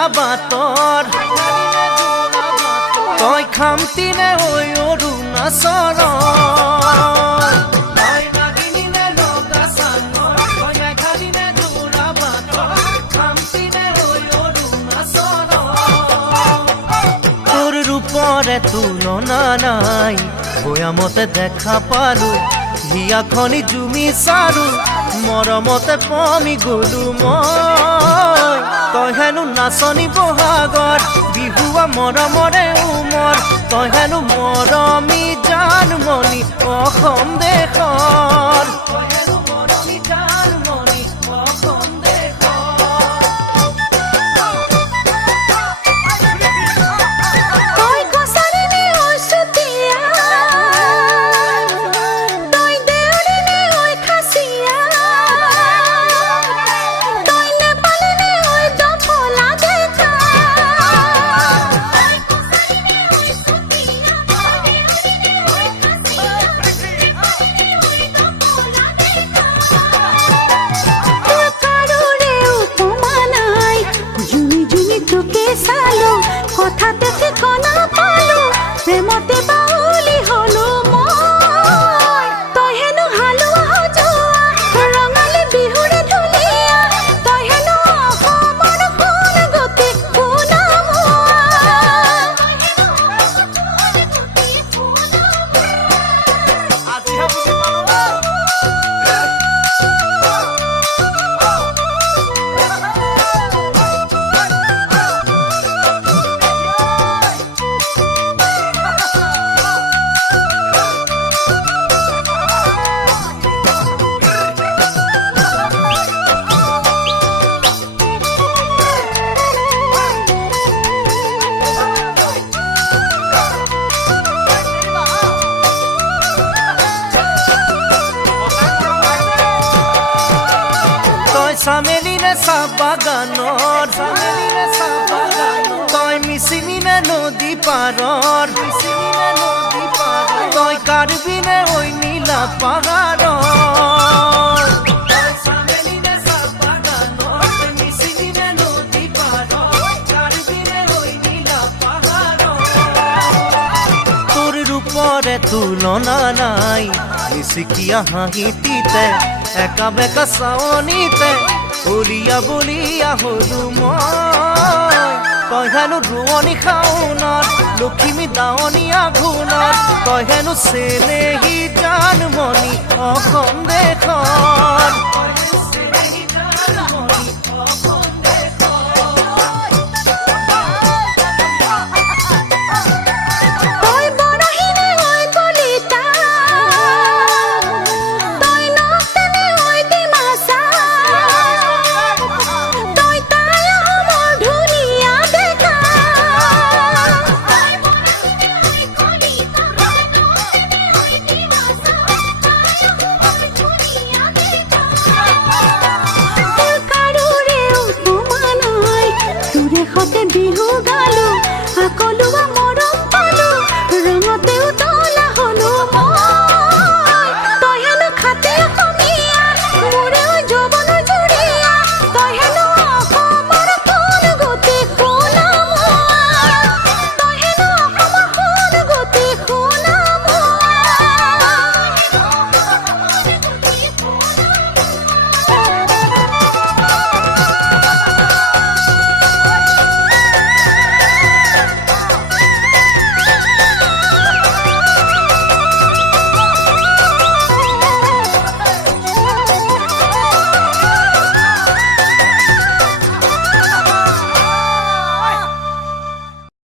জোৰা বাটৰ তই খামতিনে ঐ অৰুণাচলৰ তোৰ ৰূপৰে তুলনা নাই বয়ামতে দেখা পালো হিয়াখনি জুমি চাৰো মৰমতে পমি গলো মই তই হেনো নাচনি বহাগত বিহুৱা মৰমৰে উমৰ তই হেনো মৰমী জানমণি অসম দেশৰ কথাতে ঠিকনা পালো প্ৰেমতে বাউলি হলো মই তই হেনো হালোৱা সজোৱা ৰঙালী বিহুৰে ধুনীয়া তই হেনো অসমৰ কোন গতি চামেলিনে চাহ বাগানৰ তই মিচিমিনে নদী পাৰৰ তই কাৰ্বিনে ঐ নীলা পাহাৰৰ তোৰ ৰূপৰে তুলনা নাই মিচিকিয়া হাঁহিটিতে একা বেকা চাৱনিতে উলিয়া বলিয়া হলো মই তই হেনো ৰোৱনী খাওনত লখিমী দাৱনী আঘোণত তই হেনো চেনেহী জানমণি অসম দেশৰ